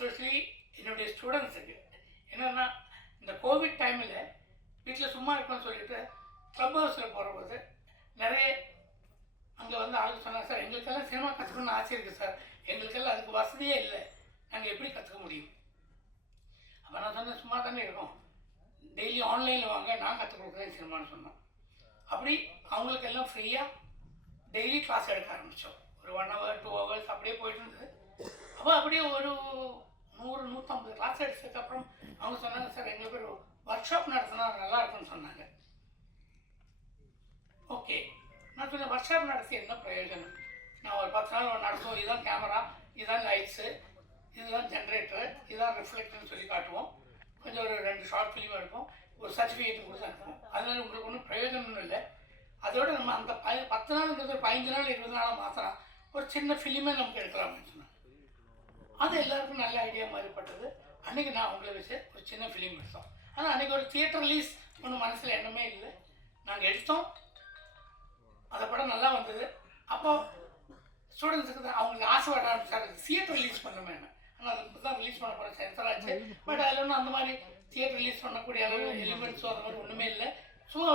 Especially என்னுடைய ஸ்டூடெண்ட்ஸுக்கு என்னென்னா இந்த கோவிட் டைமில் வீட்டில் சும்மா இருக்கணும்னு சொல்லிட்டு க்ளப் ஹவுஸில் போகிறபோது நிறைய அங்கே வந்து ஆள் சொன்னாங்க, சார் எங்களுக்கெல்லாம் சினிமா கற்றுக்கணும்னு ஆசை இருக்குது சார், எங்களுக்கெல்லாம் அதுக்கு வசதியே இல்லை, நாங்கள் எப்படி கற்றுக்க முடியும்? அப்போ நான் சொன்னேன், சும்மா தானே இருக்கோம், டெய்லி ஆன்லைனில் வாங்க, நான் கற்றுக் கொடுக்குறேன் சினிமான்னு சொன்னேன். அப்படி அவங்களுக்கெல்லாம் ஃப்ரீயாக டெய்லி கிளாஸ் எடுக்க ஆரம்பித்தோம். ஒரு 1 hour 2 hours அப்படியே போயிட்டு இருந்தது. அப்போ அப்படியே ஒரு 100-150 கிளாஸ் எடுத்ததுக்கப்புறம் அவங்க சொன்னாங்க, சார் எங்களுக்கு ஒரு ஒர்க் ஷாப் நடத்தினா நல்லா இருக்குன்னு சொன்னாங்க. ஓகே, நான் சொன்னேன், ஒர்க் ஷாப் நடத்தி என்ன பிரயோஜனம்? நான் ஒரு 10 நாள் நடத்துவோம், இதுதான் கேமரா, இதுதான் லைட்ஸு, இதுதான் ஜென்ரேட்டரு, இதுதான் ரிஃப்ளெக்டர்னு சொல்லி காட்டுவோம், கொஞ்சம் ஒரு 2 ஷார்ட் ஃபிலிம் எடுப்போம், ஒரு சர்டிஃபிகேட் கொடுத்து அனுப்புவோம். அதனால் உங்களுக்கு ஒன்றும் பிரயோஜனமும் இல்லை. அதோடு நம்ம அந்த 10 நாளுங்கிறது ஒரு 15 நாள் 20 நாளாக மாற்றலாம், ஒரு சின்ன ஃபிலிமே நமக்கு எடுக்கலாம் அப்படின்னு சொன்னாங்க. அது எல்லாருக்கும் நல்ல ஐடியா மாதிரிப்பட்டது. அன்றைக்கி நான் அவங்கள வச்சு ஒரு சின்ன ஃபிலிம் எடுத்தோம். ஆனால் அன்றைக்கி ஒரு தியேட்டர் ரிலீஸ் ஒன்றும் மனசில் எண்ணமே இல்லை. நாங்கள் எடுத்தோம், அந்த படம் நல்லா வந்தது. அப்போது ஸ்டூடெண்ட்ஸுக்கு தான் அவங்களுக்கு ஆசை வர ஆரம்பிச்சாரு, தியேட்டர் ரிலீஸ் பண்ணணுமே. ஆனால் அது தான் ரிலீஸ் பண்ண போகிற சென்சர் ஆச்சு. பட் அதில் ஒன்றும் அந்த மாதிரி தியேட்டர் ரிலீஸ் பண்ணக்கூடிய அளவு எலிமெண்ட்ஸோ அந்த மாதிரி ஒன்றுமே இல்லை. சும்மா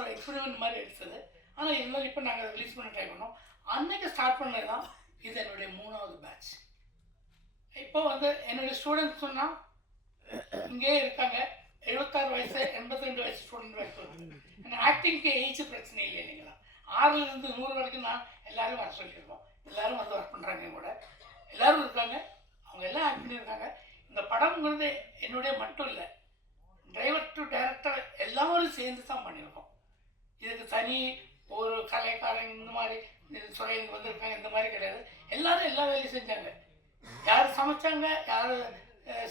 ஒரு எக்ஸ்பெரிமெண்ட் மாதிரி எடுத்தது. ஆனால் இருந்தாலும் இப்போ நாங்கள் ரிலீஸ் பண்ண ட்ரை பண்ணோம். அன்றைக்கி ஸ்டார்ட் பண்ணது தான் இது என்னுடைய 3வது பேட்ச். இப்போ வந்து என்னுடைய ஸ்டூடெண்ட்ஸ் சொன்னால் இங்கே இருக்காங்க, 76 வயசு 82 வயசு ஸ்டூடெண்ட் வரைக்கும். ஏன்னா ஆக்டிங்க்கு ஏஜ் பிரச்சனை இல்லை இல்லைங்களா? 6லேருந்து 100 வரைக்கும் நான் எல்லோரும் வர சொல்லியிருக்கோம். எல்லோரும் வந்து ஒர்க் பண்ணுறாங்க, கூட எல்லோரும் இருக்காங்க, அவங்க எல்லாம் ஆக்ட் பண்ணியிருக்காங்க. இந்த படம்ங்கிறது என்னுடைய மட்டும் இல்லை, டிரைவர் டு டைரக்டர் எல்லாரும் சேர்ந்து தான் பண்ணியிருக்கோம். இதுக்கு தனி ஒரு கலைக்காரங்க இந்த மாதிரி இங்கே வந்திருக்காங்க இந்த மாதிரி கிடையாது. எல்லோரும் எல்லா வேலையும் செஞ்சாங்க. யார் சமைச்சாங்க, யார்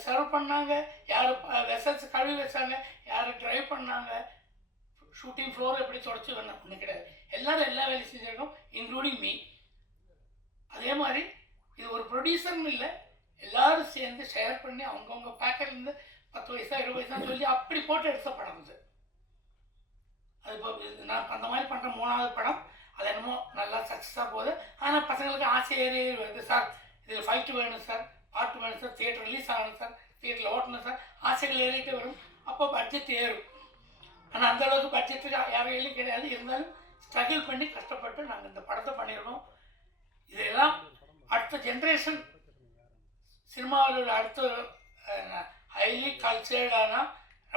சர்வ் பண்ணாங்க, யார் வெசல்ஸ் கழுவி வச்சாங்க, யார் ட்ரைவ் பண்ணாங்க, ஷூட்டிங் ஃப்ளோர் எப்படி தொடச்சி வேணும் ஒன்றும் கிடையாது. எல்லோரும் எல்லா வேலையும் செஞ்சுருக்கோம், இன்க்ளூடிங் மீ. அதே மாதிரி இது ஒரு ப்ரொடியூசர்னு இல்லை, எல்லோரும் சேர்ந்து ஷேர் பண்ணி அவங்கவுங்க பேக்கர்லேருந்து 10 வயசா 20 வயசான்னு சொல்லி அப்படி போட்டு எடுத்த படம் இது. அது இப்போ நான் அந்த மாதிரி பண்ணுற 3வது படம். அது என்னமோ நல்லா சக்ஸஸாக போகுது. ஆனால் பசங்களுக்கு ஆசை ஏறி வருது, சார் இதில் ஃபைட்டு வேணும் சார், பாட்டு வேணும் சார், தியேட்டர் ரிலீஸ் ஆகணும் சார், தியேட்டரில் ஓட்டணும் சார், ஆசைகள் ஏறிட்டு வரும். அப்போ பட்ஜெட் ஏறும். ஆனால் அந்தளவுக்கு பட்ஜெட்டு யாரும் ஏழும் கிடையாது. இருந்தாலும் ஸ்ட்ரகிள் பண்ணி கஷ்டப்பட்டு நாங்கள் இந்த படத்தை பண்ணியிருக்கோம். இதெல்லாம் அடுத்த ஜென்ரேஷன் சினிமாவில் அடுத்த ஹைலி கல்ச்சர்டான,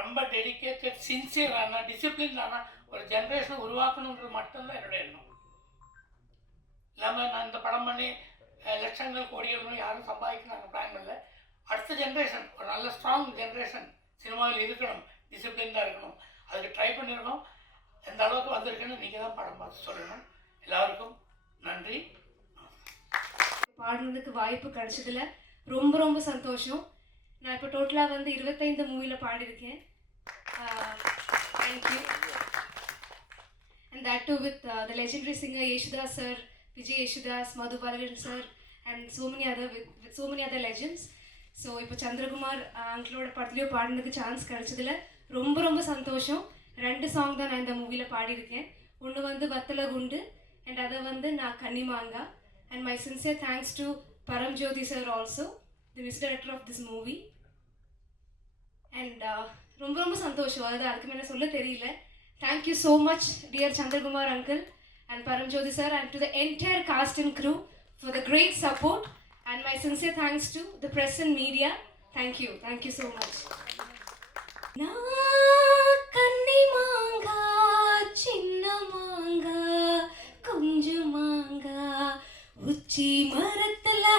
ரொம்ப டெடிக்கேட்டட், சின்சியரான, டிசிப்ளினான ஒரு ஜென்ரேஷனை உருவாக்கணுன்றது மட்டும்தான் என்னுடைய எண்ணம். இல்லாமல் நான் இந்த படம் பண்ணி லட்சங்கள் கோடிகள் யாரும் சம்பாதிக்க நாங்கள் பிளான் பண்ணல. அடுத்த ஜென்ரேஷன் ஒரு நல்ல ஸ்ட்ராங் ஜென்ரேஷன் சினிமாவில் இருக்கணும், டிசிப்ளின்டாக இருக்கணும், அதுக்கு ட்ரை பண்ணியிருக்கோம். எந்த அளவுக்கு வந்திருக்குன்னு நீங்கள் தான் படம் பார்த்து சொல்லணும். எல்லாருக்கும் நன்றி. பாடுறதுக்கு வாய்ப்பு கிடைச்சதில் ரொம்ப ரொம்ப சந்தோஷம். நான் இப்போ டோட்டலாக வந்து 25 மூவியில் பாடியிருக்கேன். Thank you. And that too with the legendary singer Yesudas sir, Vijay Yesudas, Madhu Balakan sir and so many other legends. So இப்போ சந்திரகுமார் அங்கிளோட படத்துலையோ பாடினதுக்கு சான்ஸ் கிடைச்சதில் ரொம்ப ரொம்ப சந்தோஷம். 2 சாங் தான் நான் இந்த மூவியில் பாடியிருக்கேன். ஒன்று வந்து வத்தல குண்டு அண்ட் அதை வந்து நான் கன்னிமாங்கா. And my sincere thanks to Paramjothi sir also, the music director of this movie. And ரொம்ப ரொம்ப சந்தோஷம். அதாவது அதுக்கு மேலே சொல்ல தெரியல. Thank you so much dear Chandrakumar uncle and Paramjyothi sir and to the entire cast and crew for the great support, and my sincere thanks to the press and media. Thank you so much. Na kanni manga chinna manga konju manga uchi marathla